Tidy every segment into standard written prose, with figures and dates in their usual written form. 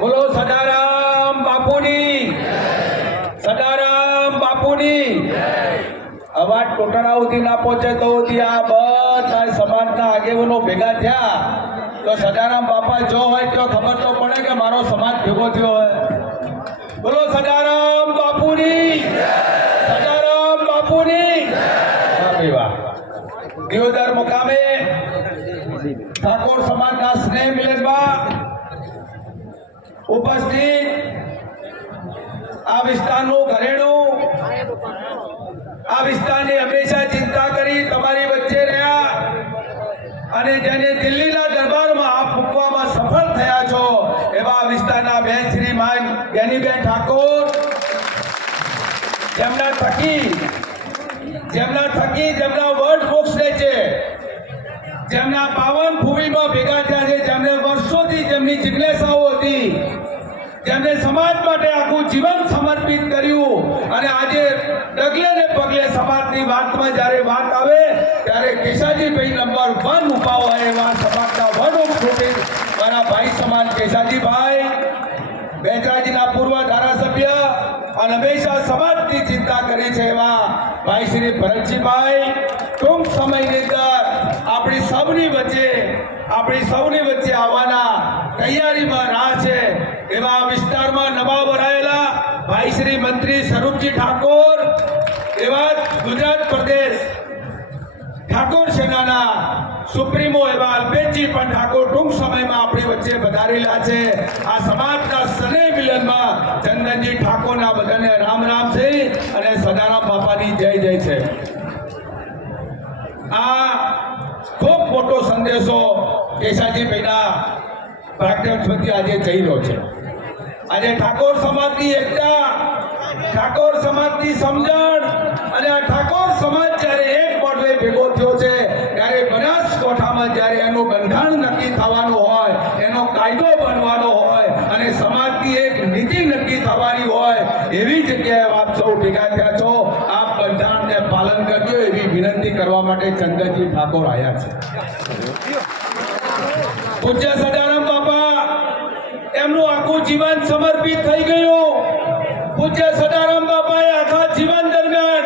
બોલો સદારામ બાપુની, સદારામ બાપુની. અવાજ ટોટણા સુધી ના પહોંચે તો આ બધા સમાજના આગેવાનો ભેગા થયા તો સદારામ બાપા જો હોય તો ખબર તો પડે કે મારો સમાજ ભેગો થયો હોય. બોલો સદારામ બાપુની, સદારામ બાપુની. વાહ. દિયોદર મુકામે ઠાકોર સમાજના સ્નેહ મિલનમાં ઉપસ્થિત આ વિસ્તારનું ઘરેણું, આ વિસ્તારની હંમેશા ચિંતા કરી તમારી વચ્ચે રહ્યા અને જેને દિલ્હીના દરબારમાં આપ મૂકવામાં સફળ થયા છો એવા વિસ્તારના બેન શ્રી માન જ્ઞાનીબેન ઠાકોર, જેમના થકી જેમના વડ મોક્ષને છે, જેમના પાવન ભૂમિમાં ભેગા થયા છે, જેમને વર્ષોથી જેમની જિજ્ઞાસાઓ હતી, જેમને સમાજ માટે આખું જીવન સમર્પિત કર્યું અને આજે ડગલે ને પગલે સમાજની વાતમાં જ્યારે વાત આવે ત્યારે કેશાજીભાઈ નંબર 1 ઉભા હોય એવા સમાજના વડોપ્રતિ મારા ભાઈ સમાન કેશાજીભાઈ, બેચરાજીના પૂર્વ ધારાસભ્ય અને હંમેશા સમાજની ચિંતા કરી છે એવા ભાઈ શ્રી ભરતજીભાઈ ટૂંક સમયની અંદર આપણી સૌની વચ્ચે આવવાના તૈયારીમાં રાહ છે એવા વિસ્તારમાં નવા ભરાયેલા ભાઈ શ્રી મંત્રી સ્વરૂપજી ઠાકોર, એવા ગુજરાત પ્રદેશ ઠાકોર સેનાના સુપ્રીમો એવા અલ્પેશજી પણ ઠાકોર ટૂંક સમયમાં આપણી વચ્ચે વધારેલા છે. આ સમાજના સ્નેહ મિલનમાં ચંદનજી ઠાકોરના બધાને રામ રામ છે અને સદારામ બાપાની જય જય છે. આ ખૂબ મોટો સંદેશો કેશાજીભાઈના પ્રાગટ્ય સુધી આજે જઈ રહ્યો છે. આજે ઠાકોર સમાજની એકતા, ઠાકોર સમાજની સમજણ અને આ ઠાકોર સમાજ જ્યારે એક મોડવે ભેગો થયો છે ત્યારે બનાસકાંઠામાં જ્યારે એનું બંધારણ નક્કી થવાનું હોય, એનો કાયદો બનવાનો હોય અને સમાજની એક નીતિ નક્કી થવાની હોય એવી જગ્યાએ આપ સૌ ભેગા થયા છો. આપ બંધારણને પાલન કરજો એવી વિનંતી કરવા માટે ચંદનજી ઠાકોર આવ્યા છે. પૂજ્ય સદારામ બાપા એમનું આખું જીવન સમર્પિત થઈ ગયું. પૂજ્ય સદારામ બાપાએ આખા જીવન દરમિયાન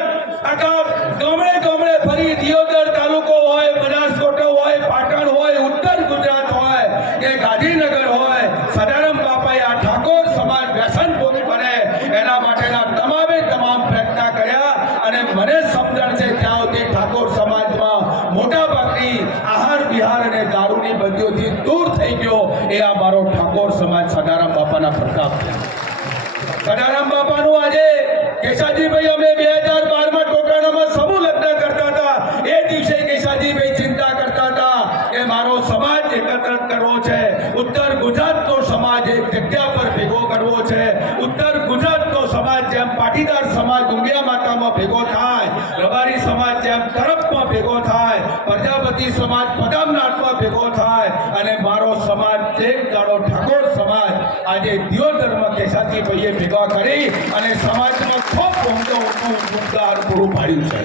આખા ગામડે ફરી દિયોદર તાલુકો હોય, બનાસકાંઠા હોય, પાટણ હોય, ઉત્તર ગુજરાત હોય કે ગાંધીનગર હોય, સદારામ બાપાએ આ ઠાકોર સમાજ વ્યસનમુક્ત બને એના માટેના તમામ પ્રયત્ન કર્યા અને મને સમજણ છે ત્યાં સુધી ઠાકોર સમાજમાં મોટાભાગની આહાર વિહાર અને દારૂની બંધીઓથી દૂર થઈ ગયો એ આ મારો ઠાકોર સમાજ સદારામ બાપાના પ્રતાપ છે. સદારામ બાપાનું આજે કેશાજીભાઈ અમે 2012માં ટોટાણામાં સમૂહ લગ્ન કરતા હતા એ દિવસે કેશાજીભાઈ ચિંતા કરતા હતા કે મારો સમાજ એકત્રિત કરવો છે, ઉત્તર ગુજરાતનો સમાજ એક જગ્યા પર ભેગો કરવો છે. ઉત્તર ગુજરાતનો સમાજ જેમ પાટીદાર સમાજ ઉંગિયા માતામાં ભેગો થાય, રબારી સમાજ જેમ તરફમાં ભેગો થાય, પ્રજાપતિ સમાજ પદામનાથમાં ભેગો થાય અને મારો સમાજ એક દાડો ઠાકોર સમાજ આજે દિયોદરમાં કેશાજીભાઈએ ભેગા કરી અને સમાજમાં ખૂબ ઊંડું પૂરું પાડ્યું છે.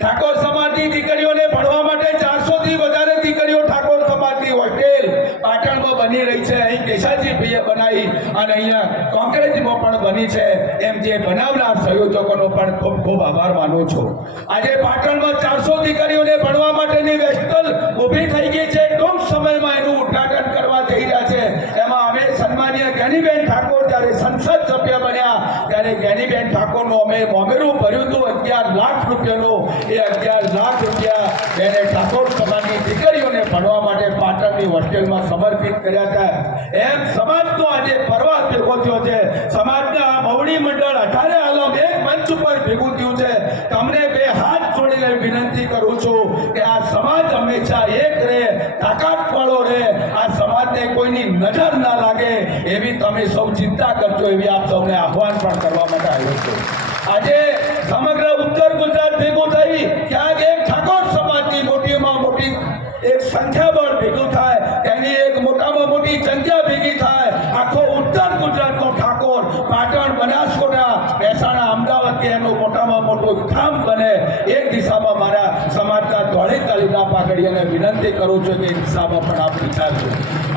ઠાકોર સમાજની દીકરીઓને ભણવા માટે 400 થી વધારે દીકરીઓ ઠાકોર સમાજની હોસ્ટેલ પાટણમાં બની રહી છે. અહીં કેશાજીભાઈએ બનાવી અને અહીંયા કોંગ્રેસમાં પણ બની છે. એમ જે બનાવનાર સંયોજકોનો પણ ખૂબ ખૂબ આભાર માનું છું. આજે પાટણમાં 400 દીકરીઓને ભણવા માટેની હોસ્ટેલ ઊભી થઈ ગઈ છે. ટૂંક સમયમાં એનું ઉદ્ઘાટન કરવા જઈ રહ્યા છે. એમાં અમે સન્માનીય જ્ઞાનીબેન ઠાકોર જ્યારે સંસદ સભ્ય બન્યા ત્યારે જ્ઞાનીબેન ઠાકોરનું અમે મોમેરું ભર્યું હતું 11 લાખ રૂપિયાનું. એ 11 લાખ રૂપિયા એને ઠાકોર સમાજની દીકરીઓને ભણવા માટે પાટણની હોસ્ટેલમાં સમર્પિત કર્યા હતા. એમ સમાજનો આજે પ્રવાસ ભેગો થયો છે. સમાજના મવડી મંડળ 18 આલમ એક મંચ ઉપર ભેગું થયું છે. તમને બે હાથ જોડીને વિનંતી કરું છું કે આ સમાજ હંમેશા એક રહે, તાકાતવાળો રહે, આ સમાજને કોઈની નજર ના લાગે એવી તમે સૌ ચિંતા કરજો એવી આપ સૌને આહવાન પણ કરવા માટે આવ્યો છું. આજે સમગ્ર ઉત્તર ગુજરાત ભેગું થઈ ક્યાંક એક ઠાકોર સમાજની મોટીમાં મોટી એક સંખ્યાબળ ભેગું થાય, તેની એક મોટામાં મોટી જગ્યા ભેગી થાય, આખો ઉત્તર ગુજરાતનો ઠાકોર પાટણ, બનાસકાંઠા, મહેસાણા, અમદાવાદ કે એનું મોટામાં મોટું ધામ બને એ દિશામાં મારા સમાજના ધોળે તાલીના આગળ એને વિનંતી કરું છું કે દિશામાં પણ આપ વિચારજો.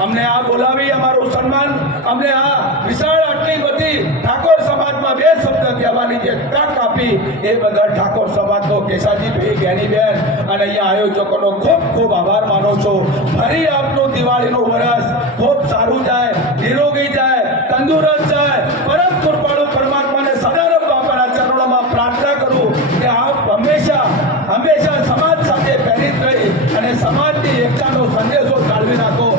અમને આ બોલાવી અમારું સન્માન, અમને આ વિશાળ આટલી બધી ઠાકોર સમાજમાં બે શબ્દ કહેવાની જે તક આપી એ બદલ ઠાકોર સમાજનો કેશાજીભાઈ, જ્ઞાનીબેન અને અહીંયા આયોજકોનો ખૂબ ખૂબ આભાર માનું છું. ફરી આપનું દિવાળીનું વરસ ખૂબ સારું જાય, નિરોગી જાય, તંદુરસ્ત જાય. પરમ કૃપાળુ પરમાત્માને સદાનંદ બાપાના ચરણોમાં પ્રાર્થના કરું કે આપ હંમેશા સમાજ સાથે પ્રેરિત રહી અને સમાજની એકતાનો સંદેશો જાળવી રાખો.